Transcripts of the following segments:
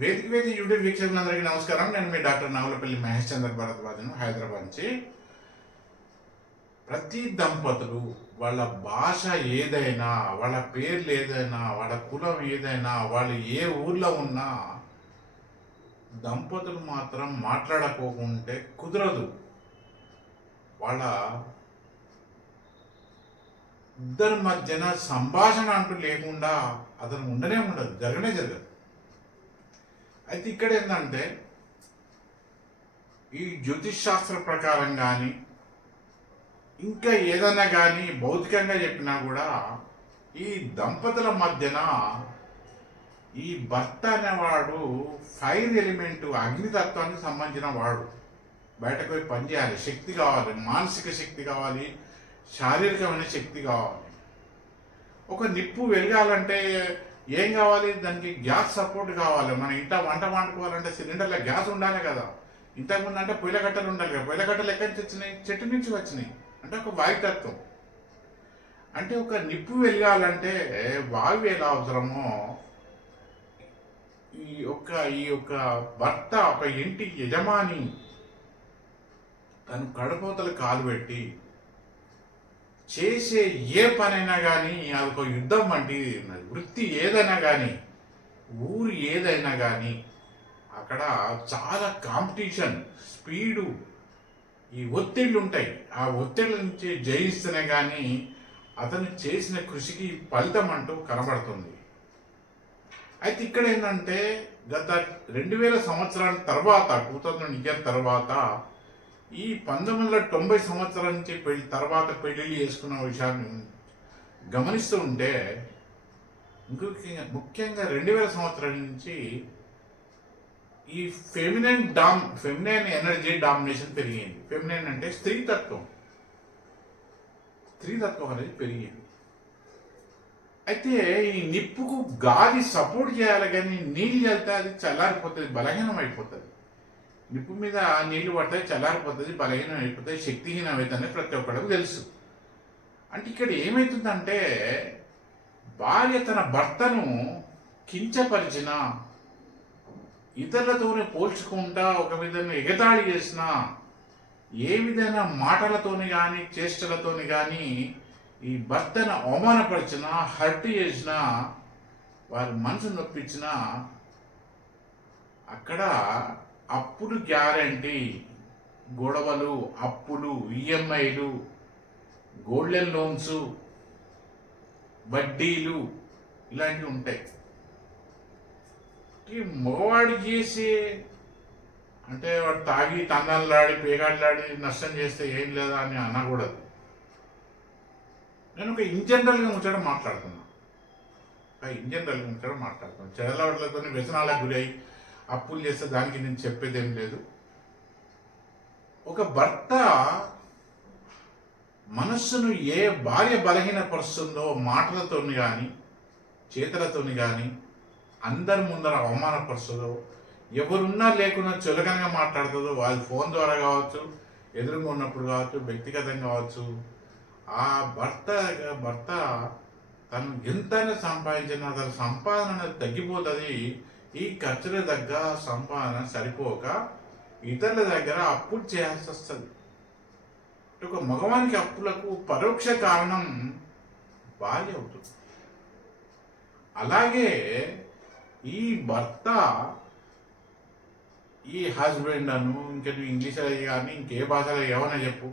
వేదిక యూట్యూబ్ వీక్షకులందరికీ నమస్కారం. నేను మీ డాక్టర్ నవలపల్లి మహేష్ చంద్ర భరద్వాజను, హైదరాబాద్ నుంచి. ప్రతి దంపతులు వాళ్ళ భాష ఏదైనా, వాళ్ళ పేర్లు ఏదైనా, వాళ్ళ కులం ఏదైనా, వాళ్ళు ఏ ఊర్లో ఉన్నా దంపతులు మాత్రం మాట్లాడుకోకుంటే కుదరదు. వాళ్ళ ఇద్దరి మధ్యన సంభాషణ అంటూ లేకుండా అతను ఉండనే ఉండదు, జరగదు. అయితే ఇక్కడ ఏంటంటే ఈ జ్యోతిష్ శాస్త్ర ప్రకారం కానీ ఇంకా ఏదైనా కానీ భౌతికంగా చెప్పినా కూడా ఈ దంపతుల మధ్యన ఈ భర్త అనేవాడు ఫైర్ ఎలిమెంట్, అగ్నితత్వానికి సంబంధించిన వాడు. బయటకు పోయి పనిచేయాలి, శక్తి కావాలి, మానసిక శక్తి కావాలి, శారీరకమైన శక్తి కావాలి. ఒక నిప్పు వెలగాలంటే ఏం కావాలి? దానికి గ్యాస్ సపోర్ట్ కావాలి. మన ఇంట వంట వండుకోవాలంటే సిలిండర్లో గ్యాస్ ఉండాలి కదా. ఇంతకుముందు అంటే పొయ్యిల కట్టెలు ఉండాలి కదా. పొయ్యిల కట్టెలు ఎక్కడి నుంచి వచ్చినాయి? చెట్టు నుంచి వచ్చినాయి. అంటే ఒక వాయుతత్వం. అంటే ఒక నిప్పు వెలగాలంటే వాయువు ఎలా అవసరమో ఈ యొక్క భర్త, ఒక ఇంటి యజమాని తను కడుపోతలు కాలు పెట్టి చేసే ఏ పనైనా కానీ అదొక యుద్ధం వంటి వృత్తి ఏదైనా కానీ, ఊరు ఏదైనా కానీ అక్కడ చాలా కాంపిటీషన్, స్పీడు, ఈ ఒత్తిళ్ళు ఉంటాయి. ఆ ఒత్తిళ్ళ నుంచి జయిస్తేనే కానీ అతను చేసిన కృషికి ఫలితం అంటూ కనబడుతుంది. అయితే ఇక్కడ ఏంటంటే గత 2000 సంవత్సరాల తర్వాత, 2000 తర్వాత, ఈ 1990 సంవత్సరాల నుంచి తర్వాత పెళ్లిళ్ళు చేసుకున్న విషయాన్ని గమనిస్తూ ఉంటే ముఖ్యంగా 2000 సంవత్సరాల నుంచి ఈ ఫెమినైన్ ఎనర్జీ డామినేషన్ పెరిగింది. ఫెమినైన్ అంటే స్త్రీతత్వం అనేది పెరిగింది. అయితే ఈ నిప్పుకు గాలి సపోర్ట్ చేయాలి, కానీ నీళ్ళు చల్లితే అది చల్లారిపోతుంది, బలహీనం అయిపోతుంది. నిప్పు మీద నీళ్లు పడితే చల్లారిపోతుంది, బలహీనం అయిపోతుంది, శక్తిహీనం అవుతుంది, ప్రతి ఒక్కరికి తెలుసు. అంటే ఇక్కడ ఏమవుతుందంటే భార్య తన భర్తను కించపరిచిన, ఇతరులతోనే పోల్చుకుంటా ఒక విధంగా ఎగతాళి చేసిన, ఏ విధంగా మాటలతోని కానీ చేష్టలతోని కానీ ఈ భర్తను అవమానపరిచిన, హర్ట్ చేసిన, వారి మనసు నొప్పించిన, అక్కడ అప్పులు గ్యారంటీ, గొడవలు, అప్పులు, ఈఎంఐలు, గోల్డెన్ లోన్స్, వడ్డీలు ఇలాంటివి ఉంటాయి. మగవాడు చేసి అంటే వాడు తాగి తందాలాడి పేగాట్లాడి నష్టం చేస్తే ఏం లేదా అని అనకూడదు. నేను ఒక ఇన్ జనరల్గా మాట్లాడుతున్నాను. చెడలవాట్లతో వ్యసనాలకు గురై అప్పులు చేస్తే దానికి నేను చెప్పేది ఏం లేదు. ఒక భర్త మనస్సును ఏ భార్య బలహీనపరుస్తుందో మాటలతోని కానీ చేతులతోని కానీ అందరి ముందర అవమానపరుస్తుందో, ఎవరున్నా లేకున్నా చులకనగా మాట్లాడుతుందో, అది ఫోన్ ద్వారా కావచ్చు, ఎదురుగా ఉన్నప్పుడు కావచ్చు, వ్యక్తిగతంగా కావచ్చు, ఆ భర్త తను ఎంతైనా సంపాదించినా తన సంపాదన తగ్గిపోతుంది. ఈ ఖర్చుల దగ్గర సంపాదన సరిపోక ఇతరుల దగ్గర అప్పులు చేయాల్సి వస్తుంది. ఒక మగవానికి అప్పులకు పరోక్ష కారణం భార్య అవుతుంది. అలాగే ఈ భర్త, ఈ హస్బెండ్ అను, ఇంకా నువ్వు ఇంగ్లీష్ కానీ ఇంకే భాషలో ఏమైనా చెప్పు,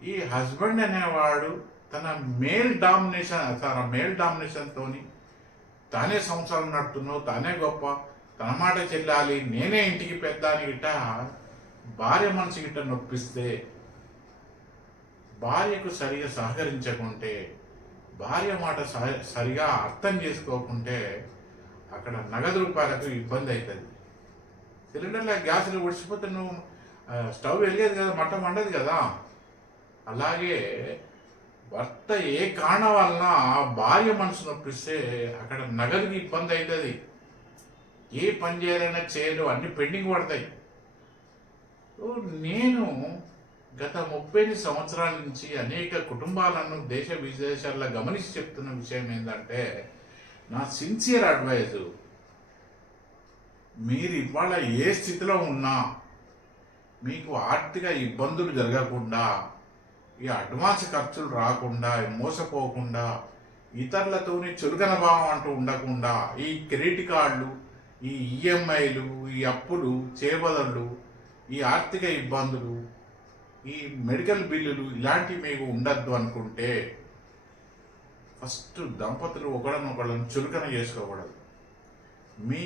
ఈ హస్బెండ్ అనేవాడు తన మేల్ డామినేషన్తో తానే సంసారం నడుతున్నావు, తానే గొప్ప, తన మాట చెల్లాలి, నేనే ఇంటికి పెద్ద అని గిట్ట భార్య మనసు గిట్ట నొప్పిస్తే, భార్యకు సరిగా సహకరించకుంటే, భార్య మాట సరిగా అర్థం చేసుకోకుంటే అక్కడ నగదు రూపాయలకు ఇబ్బంది అవుతుంది. సిలిండర్లో గ్యాస్లు ఉడిచిపోతే నువ్వు స్టవ్ వెలిగేది కదా, మంట మండదు కదా. అలాగే భర్త ఏ కారణం వలన భార్య మనసు నొప్పిస్తే అక్కడ నగదుకి ఇబ్బంది అవుతుంది. ఏ పని చేయాలైనా చేయలు, అన్ని పెండింగ్ పడతాయి. నేను గత 30 సంవత్సరాల నుంచి అనేక కుటుంబాలను దేశ విదేశాల్లో గమనించి చెప్తున్న విషయం ఏంటంటే, నా సిన్సియర్ అడ్వైజు మీరు ఇవాళ ఏ స్థితిలో ఉన్నా మీకు ఆర్థిక ఇబ్బందులు జరగకుండా, ఈ అడ్వాన్స్ ఖర్చులు రాకుండా, మోసపోకుండా, ఇతరులతోని చులకన భావం అంటూ ఉండకుండా, ఈ క్రెడిట్ కార్డులు, ఈ ఈఎంఐలు, ఈ అప్పులు, చేబదులు, ఈ ఆర్థిక ఇబ్బందులు, ఈ మెడికల్ బిల్లులు ఇలాంటివి మీకు ఉండద్దు అనుకుంటే ఫస్ట్ దంపతులు ఒకళ్ళనొకళ్ళని చులకన చేసుకోకూడదు. మీ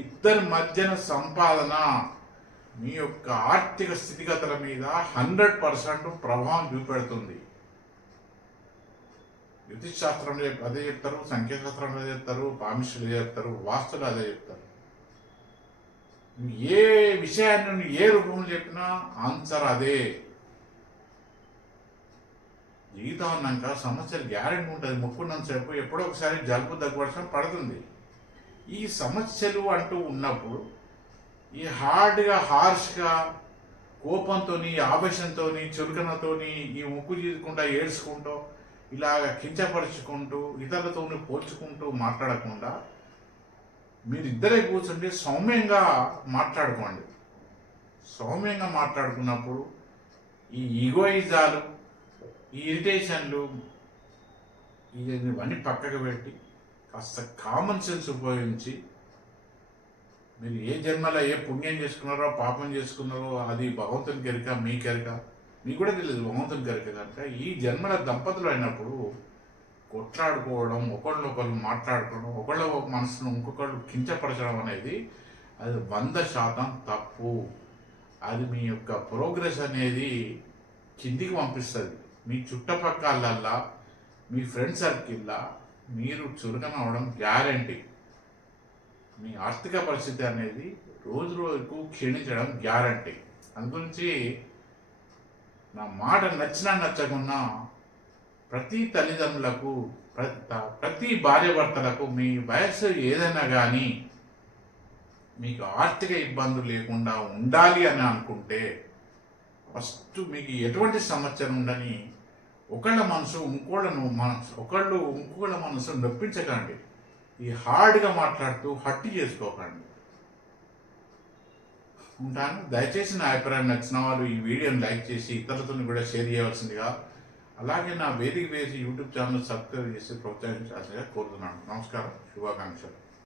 ఇద్దరి మధ్యన సంపాదన మీ యొక్క ఆర్థిక స్థితిగతుల మీద 100% ప్రభావం చూపెడుతుంది. జ్యోతిష్ శాస్త్రంలో అదే చెప్తారు, సంఖ్యాశాస్త్రంలో అదే చెప్తారు, పామిస్టులు అదే చెప్తారు, వాస్తులు అదే చెప్తారు. ఏ విషయాన్ని ఏ రూపంలో చెప్పినా ఆన్సర్ అదే. జీవితం అన్నాక సమస్యలు గ్యారెంటీ ఉంటుంది. ముక్కున్నంతసేపు ఎప్పుడో ఒకసారి జలుబు దగ్గు పడుతుంది. ఈ సమస్యలు అంటూ ఉన్నప్పుడు ఈ హార్ష్గా కోపంతో, ఆవేశంతో, చులకనతో, ఈ ముక్కు చీదుకుంటా ఏడ్చుకుంటూ, ఇలాగ కించపరుచుకుంటూ, ఇతరులతో పోల్చుకుంటూ మాట్లాడకుండా మీరిద్దరే కూర్చుంటే సౌమ్యంగా మాట్లాడుకోండి. సౌమ్యంగా మాట్లాడుకున్నప్పుడు ఈ ఈగోయిజాలు, ఈ ఇరిటేషన్లు ఇవన్నీ పక్కకు పెట్టి కాస్త కామన్ సెన్స్ ఉపయోగించి, మీరు ఏ జన్మలో ఏ పుణ్యం చేసుకున్నారో పాపం చేసుకున్నారో అది భగవంతుని కెరిక, మీ కెరిక, మీకు కూడా తెలియదు భగవంతుని కెరిక. కనుక ఈ జన్మల దంపతులు అయినప్పుడు కొట్లాడుకోవడం, ఒకళ్ళనొకళ్ళు మాట్లాడుకోవడం, ఒకళ్ళ మనసును ఇంకొకళ్ళు కించపరచడం అనేది అది 100% తప్పు. అది మీ యొక్క ప్రోగ్రెస్ అనేది కిందికి పంపిస్తుంది. మీ చుట్టపక్కలల్లా, మీ ఫ్రెండ్ సర్కిల్లా మీరు చురుకన అవడం గ్యారంటీ. మీ ఆర్థిక పరిస్థితి అనేది రోజు రోజుకు క్షీణించడం గ్యారంటీ. అందుగురించి నా మాట నచ్చినా నచ్చకున్నా ప్రతి తల్లిదండ్రులకు, ప్రతి భార్యాభర్తలకు మీ వయస్సు ఏదైనా కానీ మీకు ఆర్థిక ఇబ్బందులు లేకుండా ఉండాలి అని అనుకుంటే ఫస్ట్ మీకు ఎటువంటి సమస్య ఉండని ఒకళ్ళ మనసు ఇంకోళ్ళ మనసు నొప్పించకండి. ఈ హార్డ్గా మాట్లాడుతూ హట్టి చేసుకోకండి. ఉంటాను. దయచేసి నా అభిప్రాయం నచ్చిన వాళ్ళు ఈ వీడియోని లైక్ చేసి ఇతరులతో కూడా షేర్ చేయవలసిందిగా, అలాగే నా వేదిక వేసి యూట్యూబ్ ఛానల్ సబ్స్క్రైబ్ చేసి ప్రోత్సహించాల్సిందిగా కోరుతున్నాను. నమస్కారం, శుభాకాంక్షలు.